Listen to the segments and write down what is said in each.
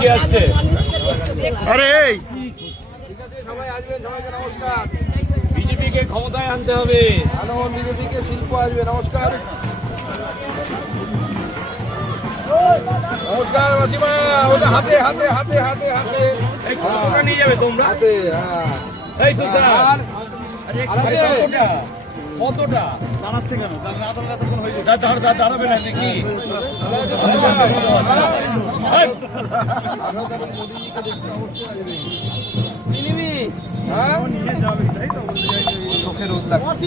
কি আসছে? আরে এই সবাই আসবেন, সবাইকে নমস্কার। বিজেপিকে ক্ষমতায় আনতে হবে। আনন্দ বিজেপিকে শিল্প আসবে, নমস্কার। নমস্কার মাসিমা, ওটা হাতে হাতে হাতে হাতে হাতে এই কতটা নিয়ে যাবে তোমরা? হাতে, হ্যাঁ। এই তো স্যার, আর ভাই, কতটা কতটা দাঁড়াচ্ছে কেন? এতক্ষণ হয়ে গেছে। দাঁড়াবে না নাকি? কি নিবি? হ্যাঁ? চোখে রোদ লাগছে।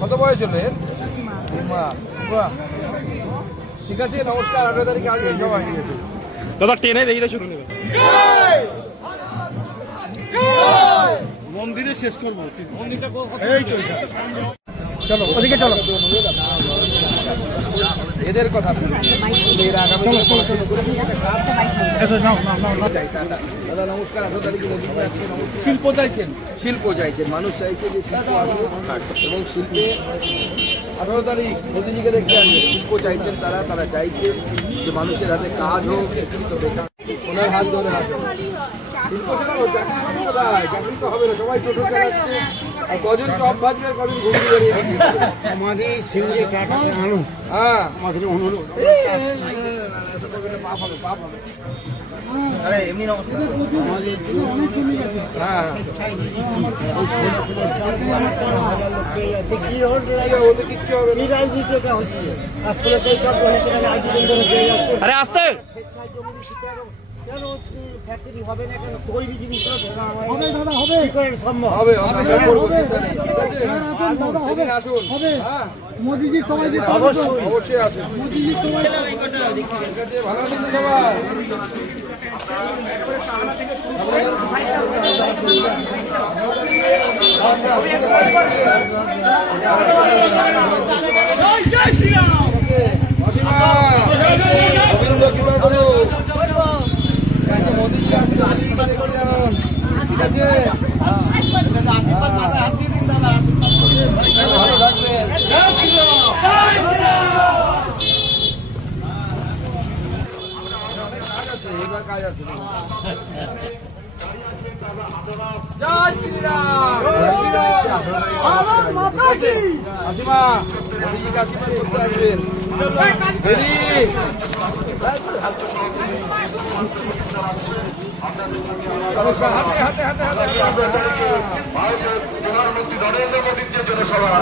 কত বয়স হলো এর? বাহ, বাহ। ঠিক আছে, নমস্কার। 18 তারিখে আসবেন সবাই। দাদা টেনে দেখি শুরু নেবে মন্দিরে শেষ করবো। মন্দিরটা এই তো চলো ওদিকে চলো। এদের কথা শুনুন। এর আগামী দিনে পড়াশোনা করে একটা কাজ চাই। দাদা নমস্কার। 18 তারিখে মোদী যাচ্ছে। শিল্প চাইছেন, শিল্প চাইছেন, মানুষ চাইছে যে শিল্প আসবে এবং শিল্পে 18 তারিখ মোদীজিকে দেখতে আসবে। শিল্প চাইছেন তারা, তারা চাইছে যে মানুষের হাতে কাজ হোক, একটু বেকার। ওনার হাত ধরে আসবে। শিল্প ছাড়াও চাকরি পাবেন কোথায়? চাকরি তো হবে না, সবাই টোটো চালাচ্ছে। আর কজন চপ ভাজবে, কজন ঘুরতে বেরিয়ে আমাদের সিঙ্গে কাটা আনো হ্যাঁ আমাদের অনুরোধ। পাপ হবে, পাপ হবে। আরে এমনি নমস্কার। আমাদের অনেক কমে গেছে। হ্যাঁ কি হচ্ছে ওদের কিচ্ছু হবে না। কি রাজনীতিটা হচ্ছে আসলে তো সব আরে আসতে কেন ফ্যাক্টরি হবে না কেন? তৈরি জিনিস হবে দাদা, হবে কি করে সম্ভব? হবে, আমরা করবো, চিন্তা নেই। ঠিক আছে? সেদিন আসুন। হ্যাঁ মোদিজির সময় দিতে অবশ্যই, অবশ্যই আসুন। মোদিজির সময় ঠিক আছে, ভালো আছেন তো সবাই? মাসিমা, গোবিন্দ কৃপা করো। মোদীজি আসছে, আশীর্বাদ করে জানান। ঠিক আছে? ভালো থাকবেন। এবার কাজ আছে। জয় শ্রীরাম। মাসিমা, মোদীজিকে আশীর্বাদ করতে আসবেন। দিদি। নমস্কার। হাতে হাতে হাতে হাতে ভারতের প্রধানমন্ত্রী নরেন্দ্র মোদীর যে জনসভা,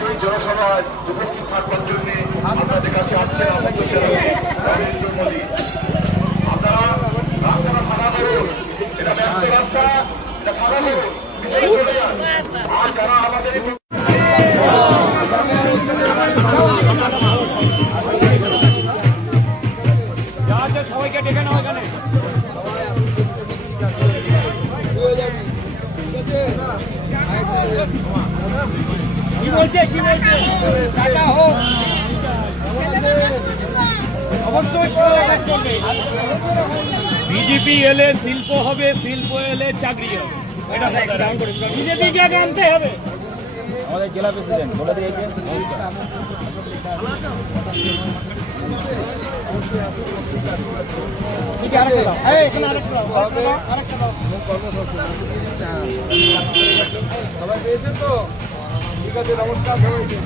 সেই জনসভায় উপস্থিত থাকবার জন্য আপনাদের কাছে আসছেন আমাদের নরেন্দ্র মোদী। আপনারা রাস্তাটা ফাঁকা করুন, এটা ব্যস্ত রাস্তা, এটা ফাঁকা করুন। আর যারা আমাদের যা আছে সবাইকে ডেকে নাও এখানে। কি বলছে, কি বলছে? টাকা হোক। বিজেপি এলে শিল্প হবে, শিল্প এলে চাকরি হবে। এটা বিজেপিকে আনতে হবে। আমাদের জেলা প্রেসিডেন্ট বলে দিয়েছে। সবাই পেয়েছেন তো? ঠিক আছে, নমস্কার সবাইকে।